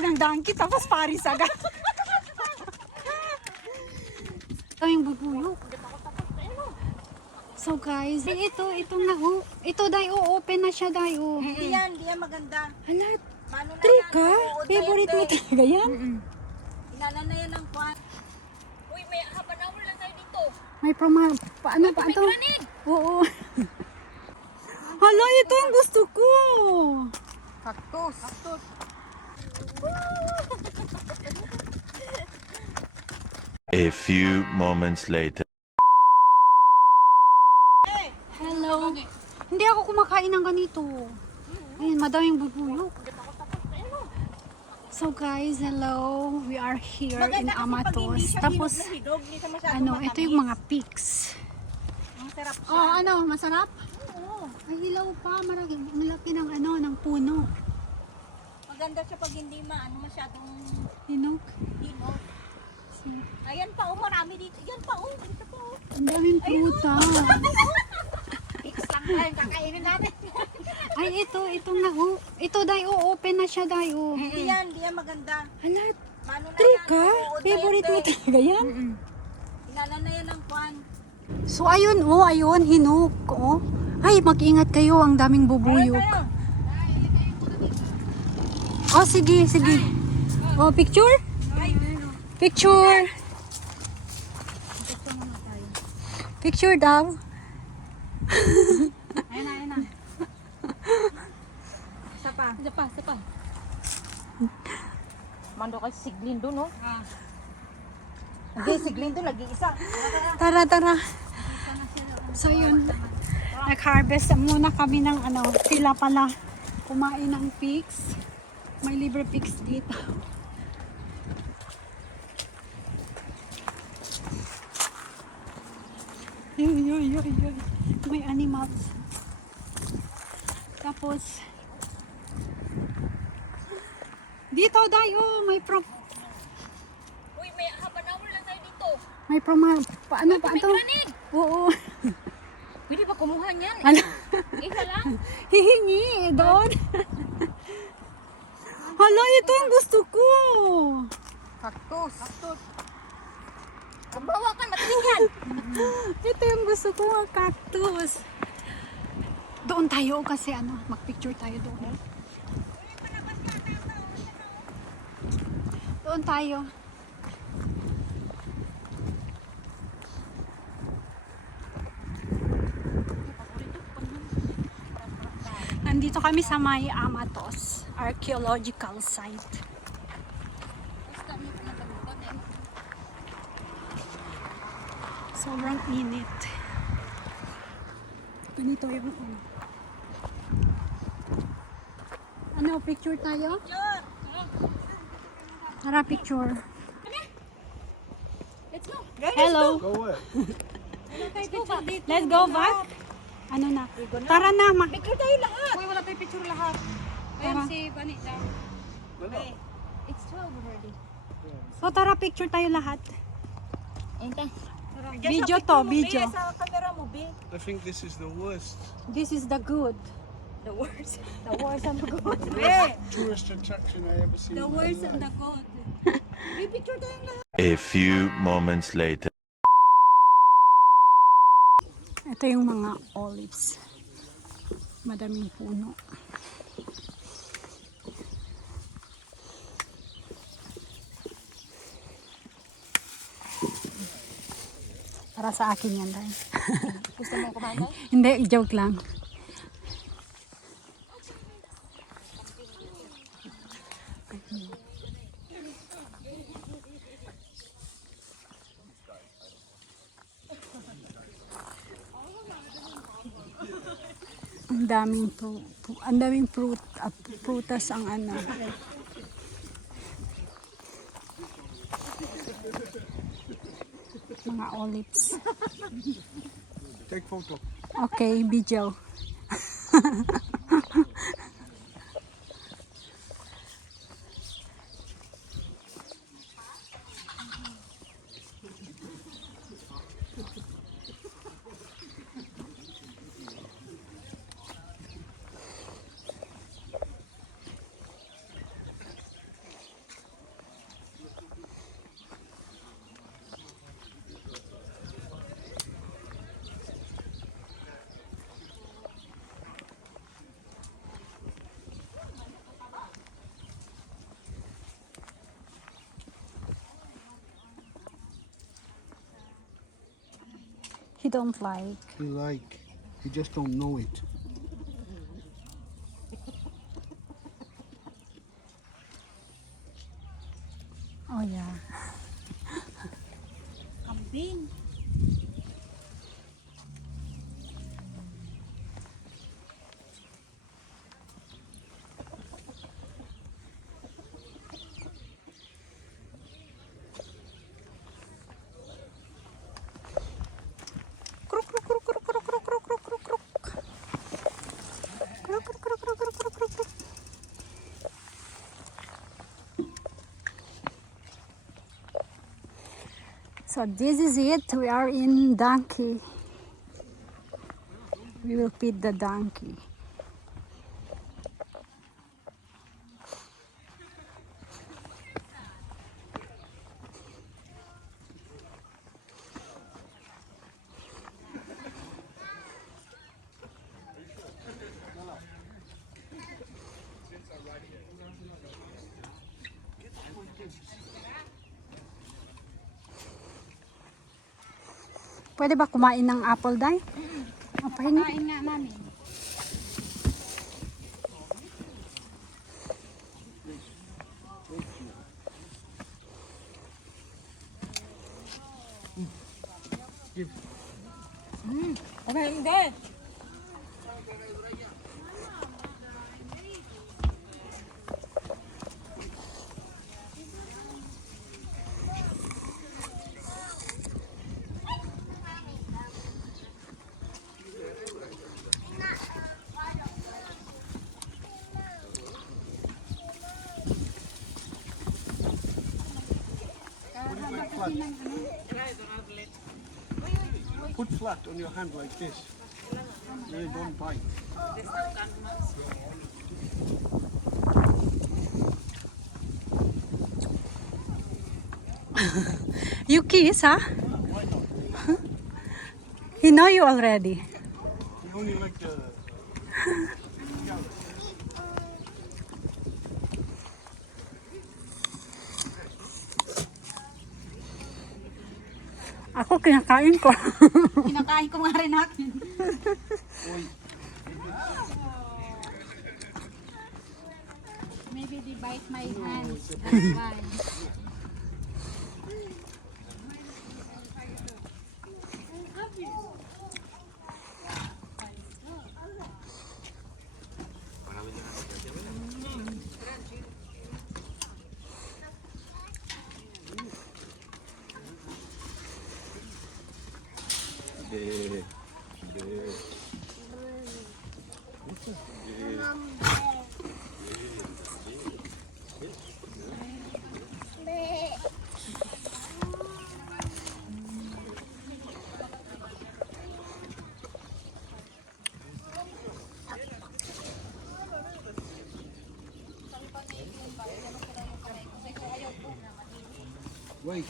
ng donkey tapos Paris agad. Ito yung bubuyok. So guys, itong ito dahil open na siya dahil. Hindi yan maganda. Hala, Paano na true yan? ka? Uod na Favorite yan, mo be. talaga yan? Inalan na yan ng kwan. Uy, may habanawal lang tayo dito. May paano pa ito? Granit! Oo. Hala, ito yung gusto ko. Cactus. A few moments later. Hello. Hindi ako kumakain ng ganito. Ayun, madaming bubuyok. So guys, hello. We are here in Amatos. Tapos, ito yung mga pigs. Masarap siya. Oh, masarap? Oo. Ay, hilaw pa. Malaki ng ng puno. Maganda siya pag hindi masyadong Hinog. hinog. Ayan pa, marami dito. Yan pa, dito pa. Ang daming pruta. Pics lang tayo, kakainin natin. Ay, ito dahil open na siya dahil. Hindi yan maganda. Hala, Paano na true yan? ka? Uod na Favorite yan, mo be. talaga yan? Inalan na yan ng kwan. So ayun, hinog. Oh. Ay, mag-ingat kayo, ang daming bubuyok. Oh, sige. Oh, picture? Picture. Picture daw. Ayun na. Isa pa. Mando kay Siglin doon, no? Hindi, Siglin doon, nag-iisa. Tara. So yun, nag-harvest muna kami ng sila pala kumain ng pigs. May libre pigs dito. Yoy. May animals. Tapos, dito dayo, Uy, may habanawal lang tayo dito. paano pa ito? Granit! Oo. Pwede ba kumuha niyan? Ano? Isa lang? Hihingi doon. Hala, ito yung gusto ko. Cactus. Kabawa ka, matilingan. Ito yung gusto ko, cactus. Doon tayo kasi magpicture tayo doon. Doon tayo. Nandito kami sa may Amatos Archaeological Site. Sobrang init. Ganito yung picture tayo? Tara, picture. Let's go. Hello. Go where? Let's go back. Tara na. Picture tayo lahat. Uy, wala tayo picture lahat. Tara. Ayun si Bani lang. It's 12 already. So, tara, picture tayo lahat. Ayun ta. Video to, video. Sa camera mo, be. I think this is the worst This is the good. The worst. The worst and the good. tourist attraction I ever seen. The worst and the good. May picture tayong lahat. A few moments later. Ito yung mga olives. Madaming puno. Para sa akin yan dahil. Gusto mo kumain? Hindi, joke lang. Ang daming prutas ang mga olives. Take photo. Okay, video. don't like. You like. You just don't know it. Oh yeah. Kambing. Kruk, kruk, kruk, kruk, kruk, kruk, kruk, kruk, kruk, kruk. Kruk, kruk, kruk, kruk, kruk, kruk, kruk, kruk. So this is it. We are in donkey. We will feed the donkey. Pwede ba kumain ng apple, Day? Pahingi. Kain nga, mami. Okay, hindi. Put flat on your hand like this. They don't bite. You kiss, huh? He know you already. You only like the. Ako kinakain ko. Kinakain ko nga rin akin. Maybe they bite my hands. That's why. Wait.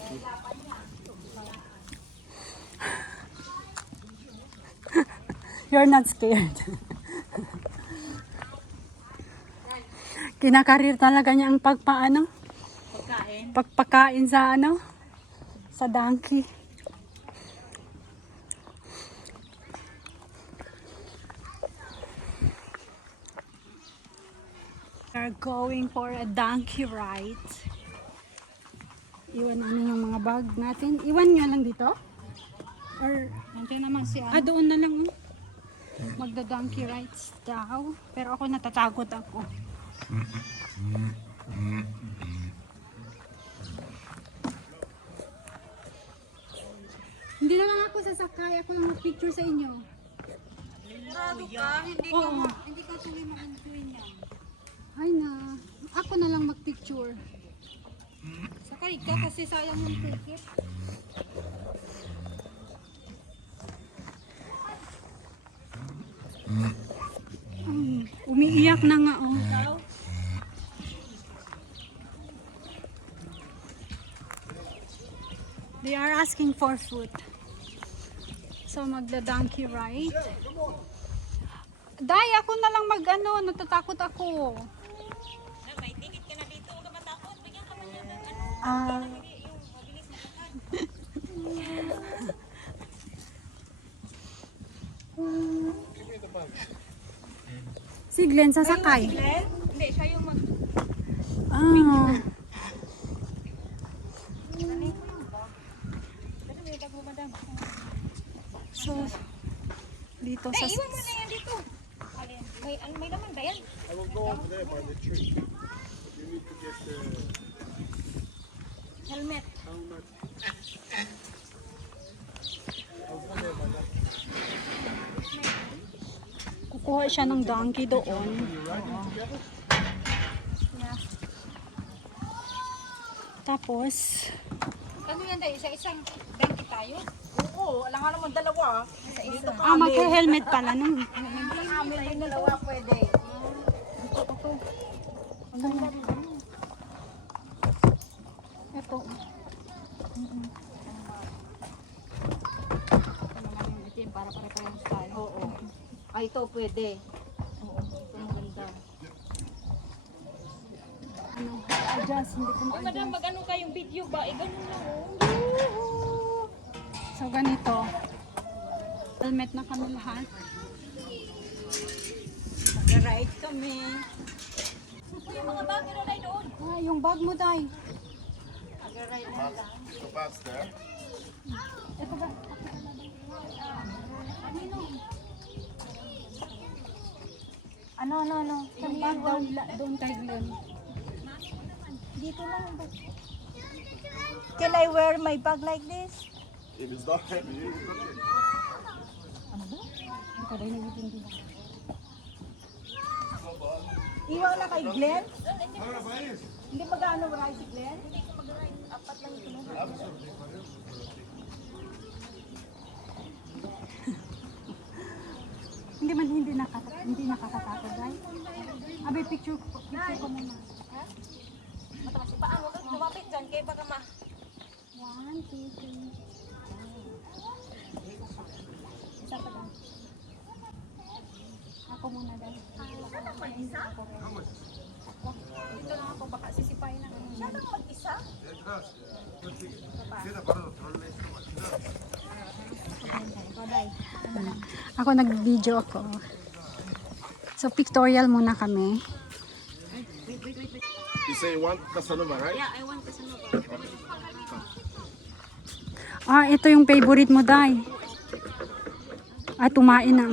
You're not scared. Kinakarir talaga niya ang pagpaano? Pagkain. Pagpakain sa ano? Sa donkey. We're going for a donkey ride. Iwan ano yung mga bag natin. Iwan nyo lang dito? Or, Nandiyan naman si ah, doon na lang. Oh. Magda-donkey rides daw. Pero ako natatakot ako. Hindi na lang ako sasakay. Ako lang mag-picture sa inyo. Sigurado ka, Oo. Hindi ka tuloy makantuin yan. Ay na. Ako na lang mag-picture. Sakay ka kasi sayang yung ticket. Umiiyak na nga oh. They are asking for food. So magda-donkey ride. Day, ako na lang mag-ano, natatakot ako. may ticket ka na dito, huwag ka matakot. Bigyan ka man yan ng ano. Ah, Yung mabilis na sakay. Glenn sasakay? Glenn? Hindi, siya yung mag... Ah. So, dito sa... Iwan mo na yan dito. Alin? May naman ba yan? I will go over there by the tree. You need to get the Helmet. helmet. I'll go there by that. Kukuha siya ng donkey doon. Tapos, Ano yan dahil? Isa-isang donkey tayo? Oo, alam nga naman dalawa. Isa-isa. magka-helmet pala nun. Amin yung dalawa pwede. Ito. Para pare-parehas tayo. Oo. Ay, ito pwede. Oo, ito maganda. Ano, adjust, hindi ko Ay, madam, ma-adjust. mag-ano kayong video ba? Eh, ganun lang. So, ganito. Helmet na kami lahat. Mag-ride kami. Yung mga bag, meron na doon. Ah, yung bag mo, Day. Mag-ride na lang. The path's there. Ito ba? Ano? Yung bag daw, doon kay Glenn. Dito lang. Can I wear my bag like this? It is not heavy. Ito ba yung nagitindi ba? Iwan na kay Glenn? Hindi mag-ano ride si Glenn? Hindi ko mag-ride. Apat lang ito. Hindi nakakatakot, Day. Abay, picture ko muna. Matamas, paano ka lumapit dyan? Kaya baka 1, 2, 3. Isa pa daw. Ako muna daw. Dito lang ako, baka sisipain na. Siya lang mag-isa? Ako nag-video ako. So, pictorial muna kami. You say you want Casanova, right? Yeah, I want Casanova. Ah, ito yung favorite mo, Day. Ah, tumain na.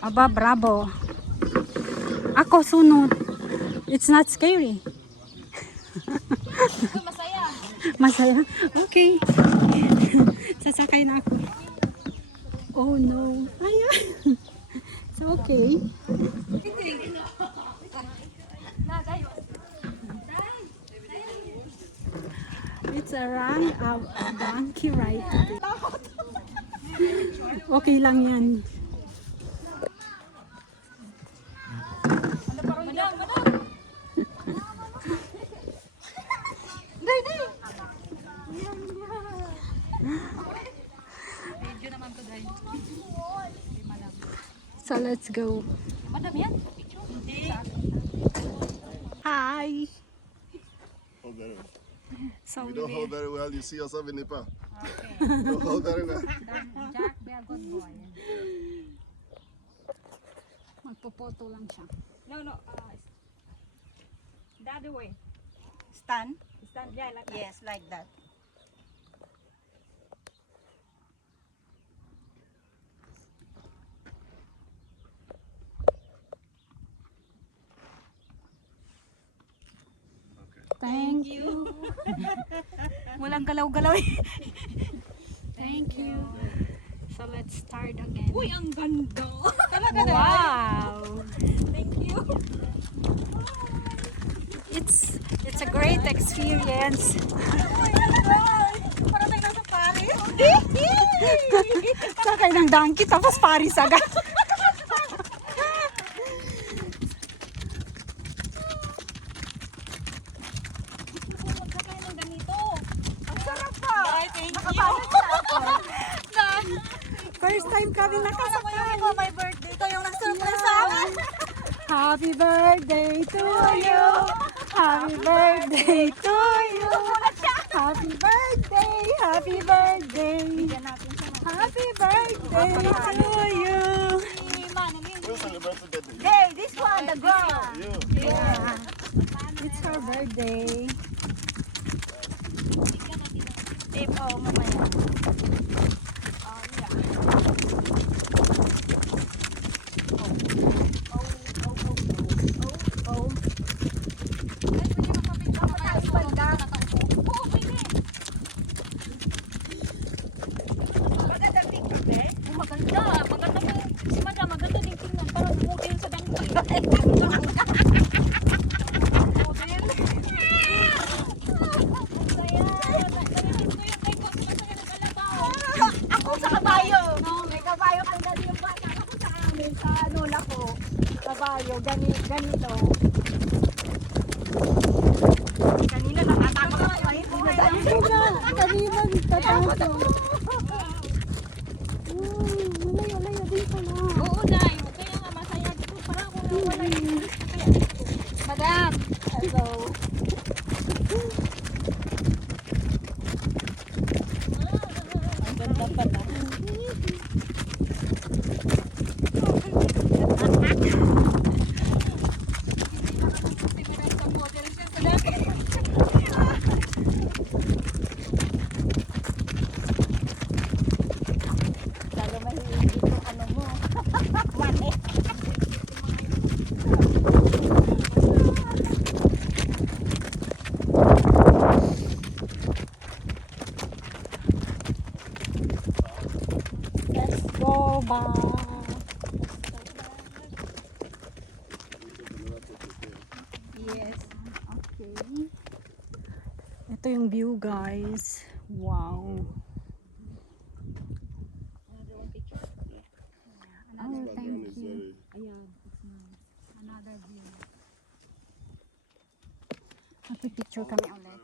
Aba, bravo. Ako sunod. It's not scary. Uy, masaya. Masaya? Okay. Sasakay na ako. Oh no. Ayan. It's okay. It's a run of a donkey ride today. Okay lang yan. Madam. Video naman to dahil. So let's go. Madam yan? Hi. Hold very well. So You don't we, hold very well, you see yourself in Nepal. Don't hold very well. Jack, be a good boy. magpo-photo lang siya. No. The other way. Stand? Stand, yeah, like that. Yes, like that. Thank you. Walang galaw-galaw eh. Thank you. So let's start again. Uy, ang ganda. Talaga Wow. Thank you. It's a great experience. Parang tayo nasa Paris. Sakay ng donkey tapos Paris agad. Magkakain ng ganito. Ang sarap pa. Ay, thank you. First time kami Alam mo nakasakay. yung my birthday. Ito yung nag-surprise sa akin. Happy birthday to you. Happy birthday to you. Happy birthday. Happy birthday. Happy birthday to you. We'll celebrate together. Hey, this one. Okay. Oh, mamaya. Oh. Maganda picture, eh? Maganda. Maganda mo. Si Madam, maganda din tingnan. Parang model sa dangkal. Ako sa kabayo. May kabayo kang dali yung bata. Ako sa amin, sa lola ko. Kabayo, ganito. Kanina nakatakot ako. Kanina tatato. Malayo din pala. Oo, Day. Kaya nga masaya dito. Parang ako nawala yun. Madam. Hello. Ang ganda pala. Lalo mahilig dito ano mo. Mali. Let's go back. Yes. Okay. Ito yung view, guys. Wow. Oh, thank you. Another view. Picture kami ulit.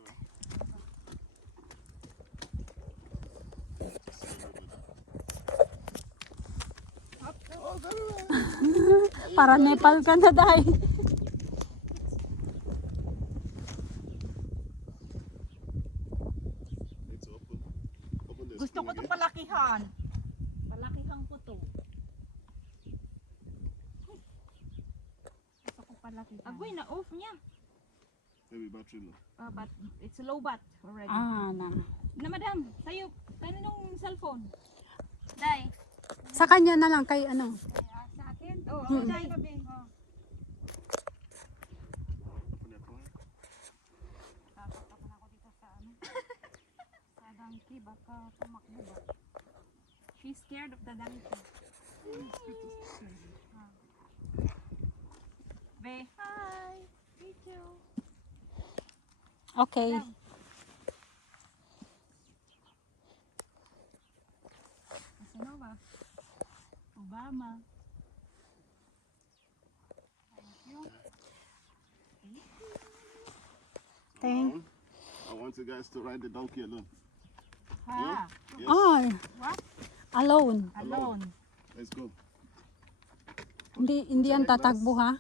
Para Nepal ka na, Day. Gusto ko 'tong palakihan. Palakihan ko 'to. Gusto ko palakihan. Agoy, na-off niya. Maybe battery low. But it's low bat already. Ah, na. Na, Madam. Sa'yo. Kaninong cellphone? Day. Sa kanya na lang, kay ano. Sa akin? Oo, Day. Open your phone. Tatakot na ako dito sa ano. Sa donkey. Baka tumakbo ba? She's scared of the donkey. Be. Hi. Video. Okay. Ano ba? Obama. Thank. I want you guys to ride the donkey alone. Ha? Yes. Oh, What? alone. Alone. Let's go. Hindi yan tatagbo, ha?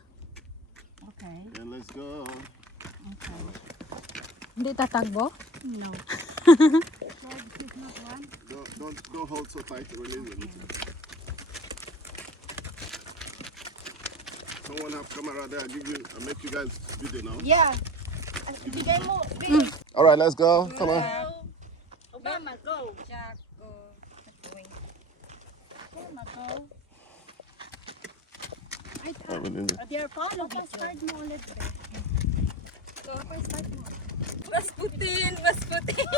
Okay. And let's go. Okay. Hindi tatagbo? No. So this is not one? Don't hold so tight to release it. Someone have camera there. I'll make you guys video now. Yeah. Bigay mo. All right, let's go. Come on. Obama, go. Jack, go. Obama, go. All right, release it. They are follow video. Start mo ulit. Go, start mo. Basputin! Basputin!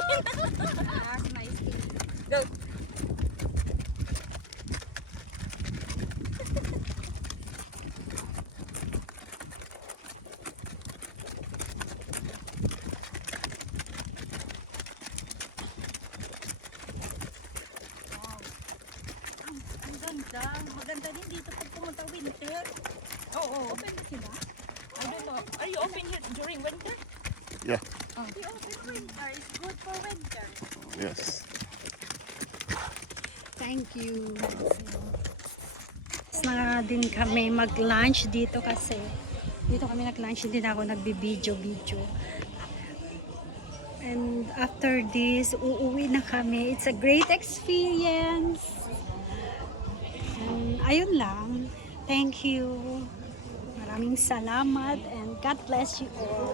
Ah, my skin. Go. Ang ganda. Maganda din dito pag pumunta winter. Oo. Open sila. I don't know. Are you open here during winter? Yeah. We open winter. It's good for winter. Yes. Thank you. Tapos na din kami mag-lunch dito kasi dito kami nag-lunch, hindi na ako nagbi-video. And after this, uuwi na kami. It's a great experience. And ayun lang. Thank you. Maraming salamat and God bless you all.